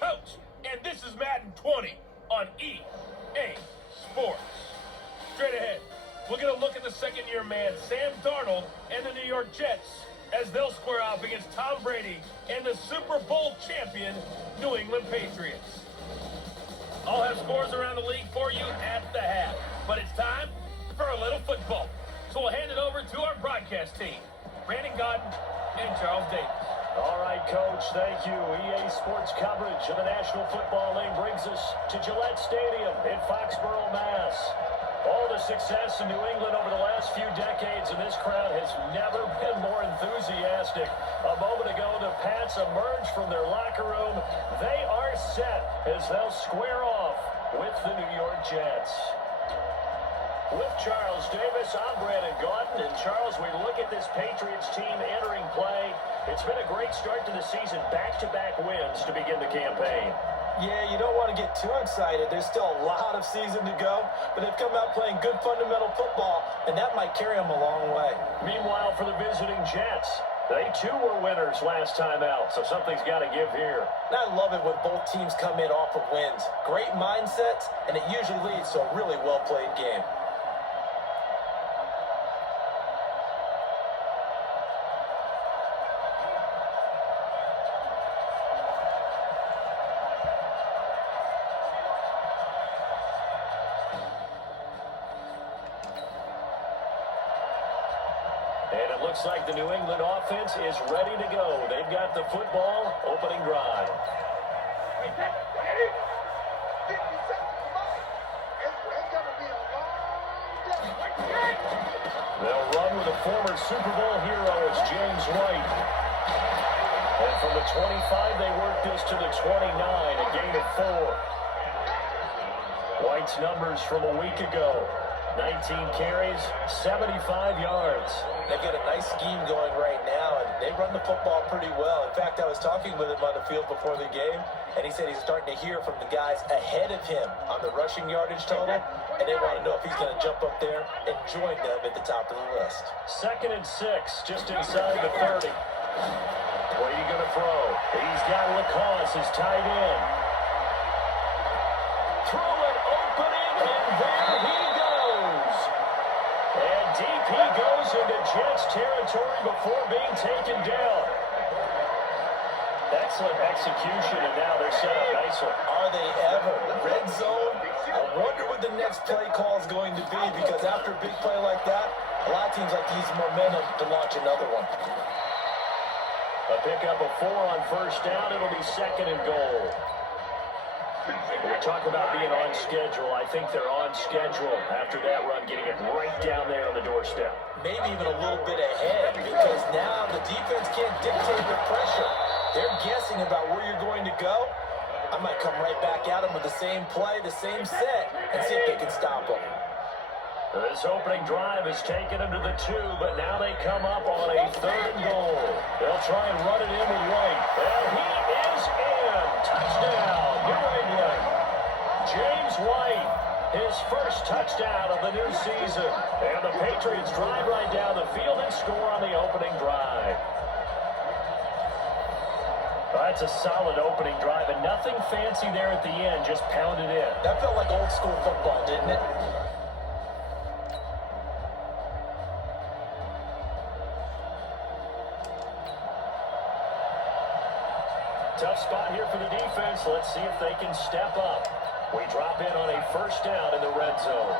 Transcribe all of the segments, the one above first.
coach, and this is Madden 20 on EA Sports. Straight ahead, we're going to look at the second-year man, Sam Darnold, and the New York Jets, as they'll square off against Tom Brady and the Super Bowl champion New England Patriots. I'll have scores around the league for you at the half, but it's time for a little football. So we'll hand it over to our broadcast team, Brandon Godden and Charles Davis. All right, Coach, thank you. EA Sports coverage of the National Football League brings us to Gillette Stadium in Foxborough, Mass. All the success in New England over the last few decades, and this crowd has never been more enthusiastic. A moment ago, the Pats emerged from their locker room. They are set as they'll square off with the New York Jets. With Charles Davis, I'm Brandon Godden. And Charles, we look at this Patriots team entering play. It's been a great start to the season, back-to-back wins to begin the campaign. Yeah, you don't want to get too excited. There's still a lot of season to go, but they've come out playing good fundamental football, and that might carry them a long way. Meanwhile, for the visiting Jets, they too were winners last time out, so something's got to give here. And I love it when both teams come in off of wins. Great mindsets, and it usually leads to a really well-played game. And it looks like the New England offense is ready to go. They've got the football, opening drive. They'll run with a former Super Bowl hero as James White. And from the 25, they work this to the 29, a gain of 4. White's numbers from a week ago. 19 carries, 75 yards. They've got a nice scheme going right now, and they run the football pretty well. In fact, I was talking with him on the field before the game, and he said he's starting to hear from the guys ahead of him on the rushing yardage total, and they want to know if he's going to jump up there and join them at the top of the list. 2nd and 6, just inside the 30. Where are you going to throw? He's got Lacoste, his tight end. Throw it opening, and there he goes. And deep he goes into Jets territory before being taken down. Excellent execution, and now they're set up nicely. Are they ever? Red zone? I wonder what the next play call is going to be, because after a big play like that, a lot of teams like to use momentum to launch another one. A pickup of 4 on first down. It'll be 2nd and goal. We talk about being on schedule. I think they're on schedule after that run, getting it right down there on the doorstep. Maybe even a little bit ahead, because now the defense can't dictate the pressure. They're guessing about where you're going to go. I might come right back at them with the same play, the same set, and see if they can stop them. This opening drive has taken them to the 2, but now they come up on a 3rd and goal. They'll try and run it in with White. And he is in. Touchdown, New England. James White, his first touchdown of the new season. And the Patriots drive right down the field and score on the opening drive. That's a solid opening drive, and nothing fancy there at the end, just pounded in. That felt like old school football, didn't it? Tough spot here for the defense. Let's see if they can step up. We drop in on a first down in the red zone.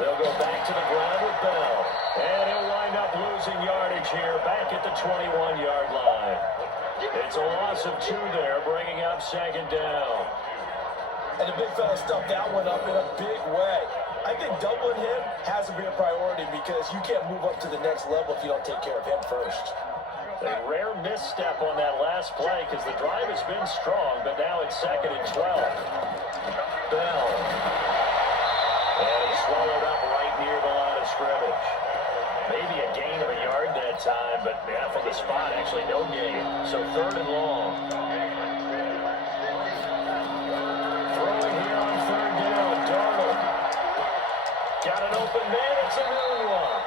They'll go back to the ground with Bell. And he'll wind up losing yardage here back at the 21-yard line. It's a loss of 2 there, bringing up 2nd down. And the big fella stuffed that one up in a big way. I think doubling him has to be a priority, because you can't move up to the next level if you don't take care of him first. A rare misstep on that last play, because the drive has been strong, but now it's 2nd and 12. Bell. And he's swallowed up right near the line of scrimmage. Maybe a gain of a yard that time, but yeah, from the spot, actually no gain. So 3rd and long. Throwing here on 3rd down, Darnold. Got an open man, it's a new one.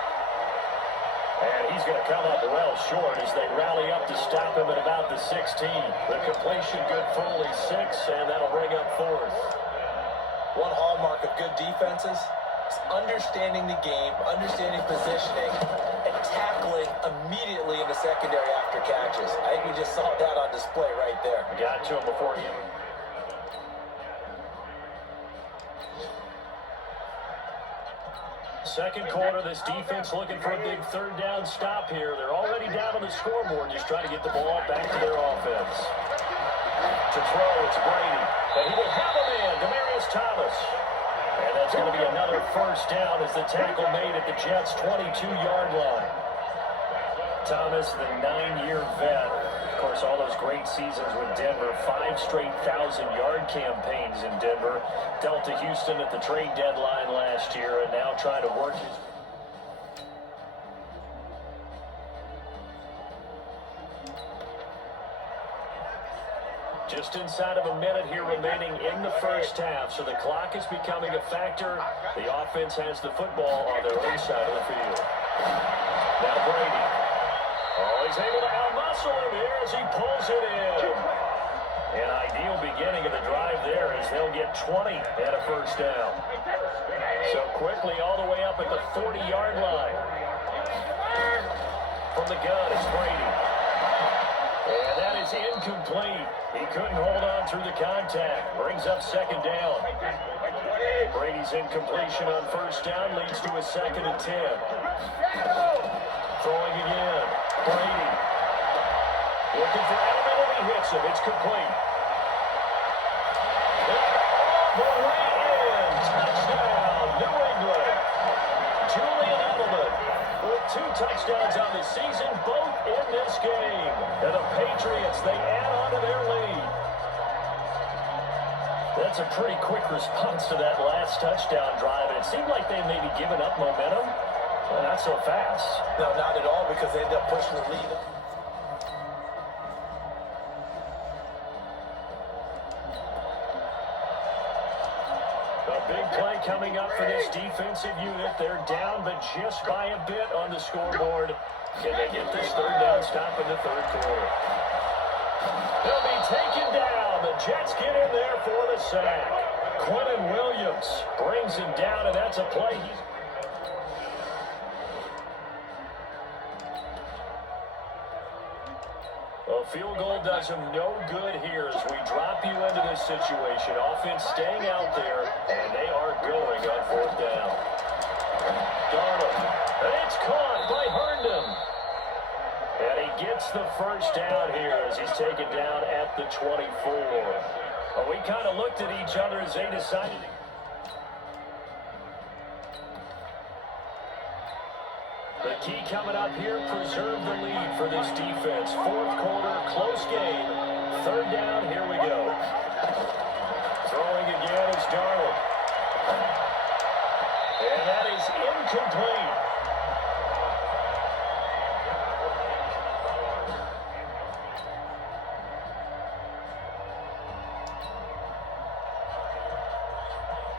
And he's going to come up well short as they rally up to stop him at about the 16. The completion good for only 6, and that'll bring up 4th. One hallmark of good defenses is understanding the game, understanding positioning, and tackling immediately in the secondary after catches. I think we just saw that on display right there. Got to him before you. Second quarter, this defense looking for a big third down stop here. They're already down on the scoreboard, just trying to get the ball back to their offense. To throw, it's Brady. And he will have a man, Demaryius Thomas. And that's going to be another first down as the tackle made at the Jets' 22-yard line. Thomas, the 9-year vet. Of course, all those great seasons with Denver. 5 straight 1,000-yard campaigns in Denver. Dealt to Houston at the trade deadline last year and now trying to work his... Just inside of a minute here remaining in the first half, so the clock is becoming a factor. The offense has the football on their own side of the field. Now Brady. Oh, he's able to out-muscle him here as he pulls it in. An ideal beginning of the drive there as they'll get 20 and a first down. So quickly all the way up at the 40-yard line. From the gun, it's Brady. And that is incomplete. He couldn't hold on through the contact. Brings up second down. Brady's incompletion on first down leads to a 2nd and 10. Throwing again. Brady. Looking for Edelman and he hits him. It's complete. All the way in. Touchdown, New England. Julian Edelman with 2 touchdowns on the season, both in this game. And the Patriots, they add on to their lead. That's a pretty quick response to that last touchdown drive. And it seemed like they maybe given up momentum. Well, not so fast. No, not at all, because they ended up pushing the lead. A big play coming up for this defensive unit. They're down, but just by a bit on the scoreboard. Can they get this third down stop in the third quarter? They'll be taken down. The Jets get in there for the sack. Quentin Williams brings him down, and that's a play. A field goal does him no good here as we drop you into this situation. Offense staying out there, and they are going on 4th down. Darnold, and it's caught by Herndon. And he gets the first down here as he's taken down at the 24. Well, we kind of looked at each other as they decided to... The key coming up here, preserve the lead for this defense. 4th quarter, close game. 3rd down, here we go. Throwing again is Darnold. And that is incomplete.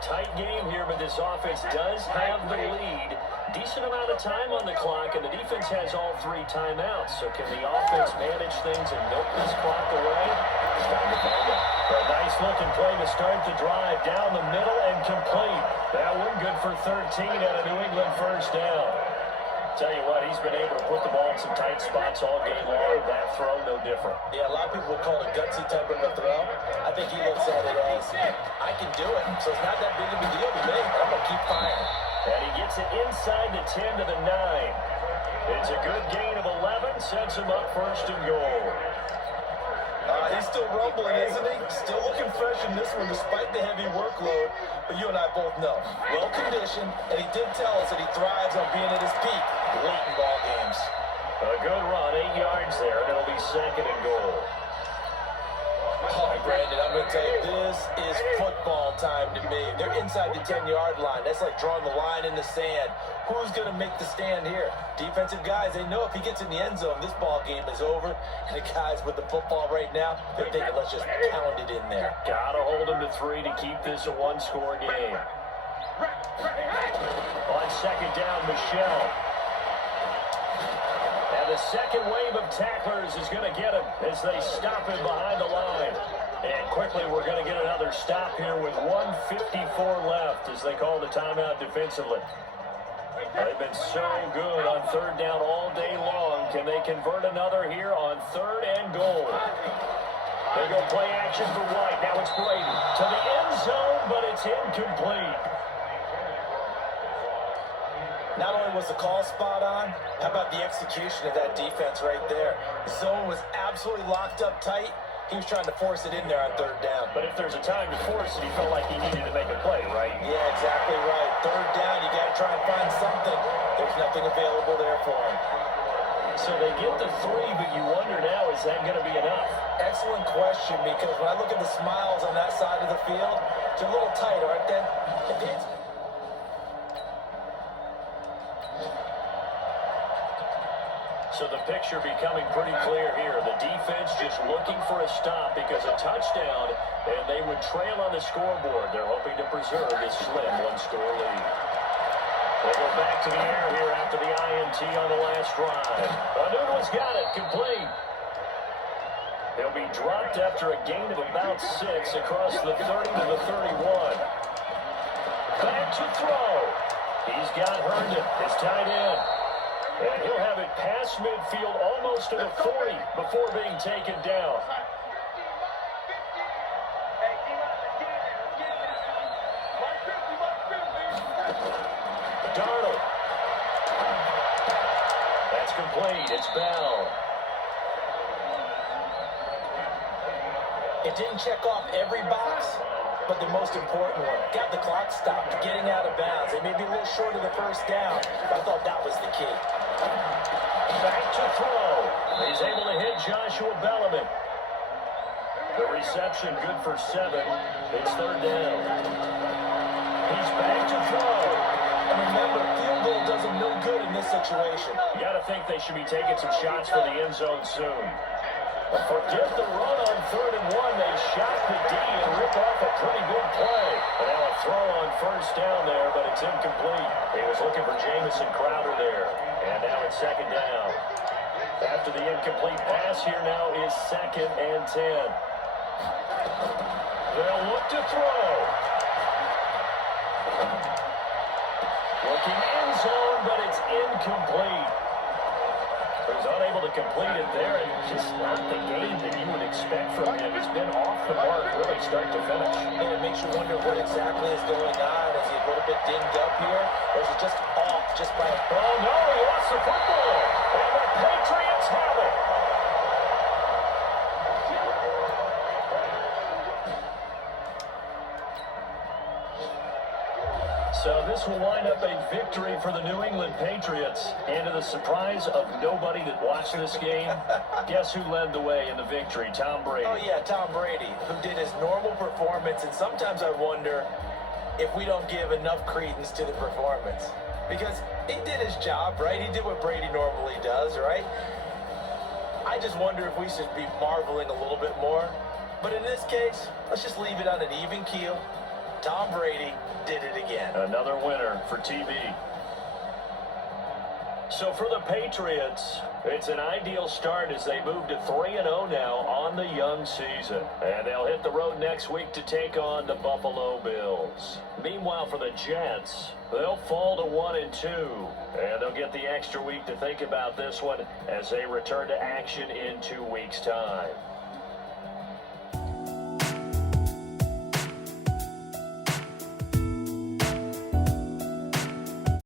Tight game here, but this offense does have the lead. Decent amount of time on the clock, and the defense has all 3 timeouts. So can the offense manage things and milk this clock away? It's time to find out. A nice-looking play to start the drive down the middle and complete. That one good for 13 at a New England first down. Tell you what, he's been able to put the ball in some tight spots all game long. That throw, no different. Yeah, a lot of people would call it a gutsy type of a throw. I think he looks at it as, I can do it, so it's not that big of a deal to me. I'm going to keep firing. And he gets it inside the 10 to the 9. It's a good gain of 11, sets him up 1st and goal. He's still rumbling, isn't he? Still looking fresh in this one despite the heavy workload. But you and I both know, well-conditioned, and he did tell us that he thrives on being at his peak late in ball games. A good run, 8 yards there, and it'll be 2nd and goal. Oh, Brandon, I'm going to tell you, this is football time to me. They're inside the 10-yard line. That's like drawing the line in the sand. Who's going to make the stand here? Defensive guys, they know if he gets in the end zone, this ball game is over. And the guys with the football right now, they're thinking, let's just pound it in there. Gotta hold him to 3 to keep this a 1-score game. On 2nd down, Michelle. And the second wave of tacklers is going to get him as they stop him behind the line. And quickly, we're going to get another stop here with 1:54 left as they call the timeout defensively. They've been so good on third down all day long. Can they convert another here on 3rd and goal? They go play action for White. Now it's Brady to the end zone, but it's incomplete. Not only was the call spot on, how about the execution of that defense right there? The zone was absolutely locked up tight. He was trying to force it in there on 3rd down. But if there's a time to force it, he felt like he needed to make a play, right? Yeah, exactly right. 3rd down, you got to try and find something. There's nothing available there for him. So they get the 3, but you wonder now, is that going to be enough? Excellent question, because when I look at the smiles on that side of the field, it's a little tight, aren't they? So the picture becoming pretty clear here. The defense just looking for a stop because a touchdown, and they would trail on the scoreboard. They're hoping to preserve this slim one-score lead. They go back to the air here after the INT on the last drive. Anuno's got it, complete. They'll be dropped after a gain of about 6 across the 30 to the 31. Back to throw. He's got Herndon, his tight end. And he'll have it past midfield almost to the 40 before being taken down. Darnold. That's complete. It's Bell. It didn't check off every box, but the most important one. Got the clock stopped, getting out of bounds. They may be a little short of the 1st down, but I thought that was the key. Back to throw. He's able to hit Joshua Belloman. The reception good for 7. It's 3rd down. He's back to throw. And remember, field goal does him no good in this situation. You got to think they should be taking some shots for the end zone soon. Forget the run on 3rd and 1. They shot the D and rip off a pretty big play. And now a throw on 1st down there, but it's incomplete. He was looking for Jamison Crowder there. And now it's 2nd down. After the incomplete pass, here now is 2nd and 10. They'll look to throw. Looking end zone, but it's incomplete. He's unable to complete it there, and just not the game that you would expect from him. He's been off the mark really start to finish. And it makes you wonder what exactly is going on. Is he a little bit dinged up here? Or is it just off just by a... Oh, no, he lost the football. And the Patriots have it. So this will wind up a victory for the New England Patriots. And to the surprise of nobody that watched this game, guess who led the way in the victory? Tom Brady. Oh, yeah, Tom Brady, who did his normal performance. And sometimes I wonder if we don't give enough credence to the performance. Because he did his job, right? He did what Brady normally does, right? I just wonder if we should be marveling a little bit more. But in this case, let's just leave it on an even keel. Tom Brady did it again. Another winner for TB. So for the Patriots, it's an ideal start as they move to 3-0 now on the young season. And they'll hit the road next week to take on the Buffalo Bills. Meanwhile, for the Jets, they'll fall to 1-2. And they'll get the extra week to think about this one as they return to action in 2 weeks' time.